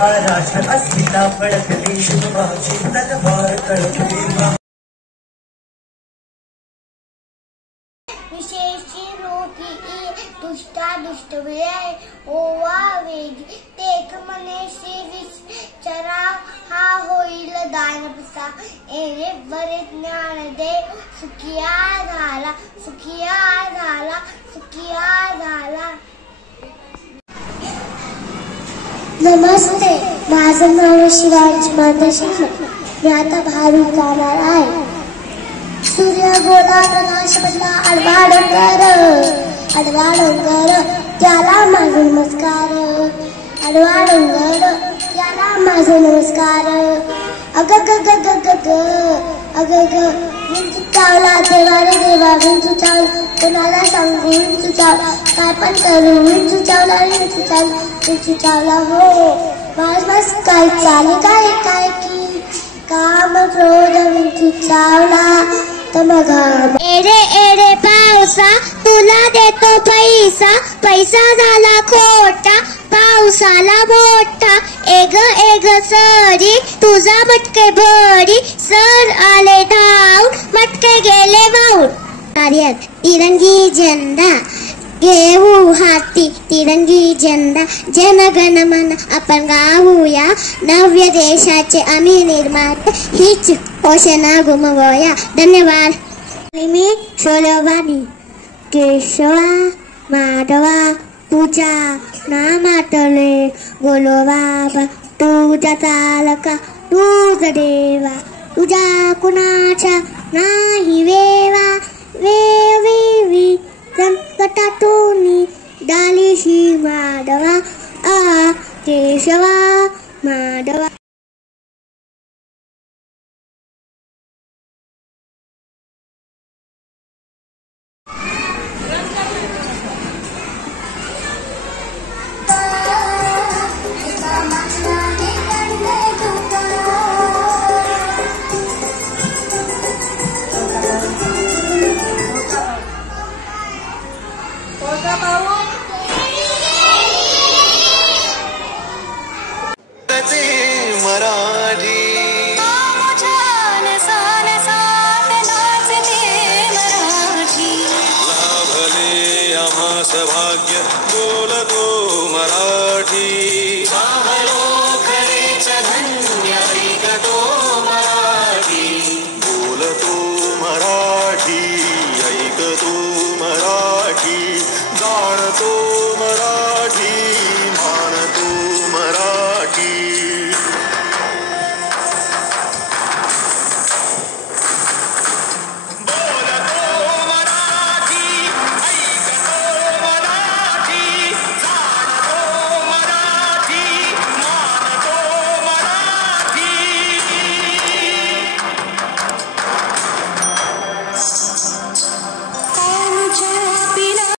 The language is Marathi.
महाराष्ट्र अस्मिता फडकली शुभभाषी तलवार कळकली विशेषी रोगी दुष्टा दुष्टविळे ओवा वेगी तेक मनेशी विचरा हा होईल दानपसा एने बरे ज्ञान दे सुखिया झाला सुखिया झाला सुखिया झाला। नमस्ते, माझं नाव शिवाजी माधवसिंह। मी आता भारूड जाणार आहे। सूर्य गोला प्रकाश पडला आडवा डोंगर त्याला माझा नमस्कार आडवा डोंगर त्याला माझा नमस्कार। अग ग ग ग ग ग अग ग विंचू चावला देवा रे देवा विंचू चावला कोणाला सांगू विंचू चावला काय पण करू विंचू चावला विंचू चावला हो बस काय चाले काय की काम क्रोध विंचू चावला एरे एरे पावसा तुला देतो पैसा पैसा झाला खोटा पावसाला मोठा एग एग सरी तुझा मटके भरी सर आले धावून मटके गेले वाहून। कार्यात तिरंगी झेंडा घेऊ हाती तिरंगी झेंडा जनगण मन आपण गाऊया नव्य देशाचे आम्ही निर्माते हीच घोषणा घुमवूया। धन्यवाद। मी शोलवानी केशवा माधवा तुझ्या नामातले गोलोबाबा तुझा चालका तुझा देवा तुझ्या कुणाच्या नाही वेवा वेवी संकटातून दालिशी माधवा केशवा माधवा।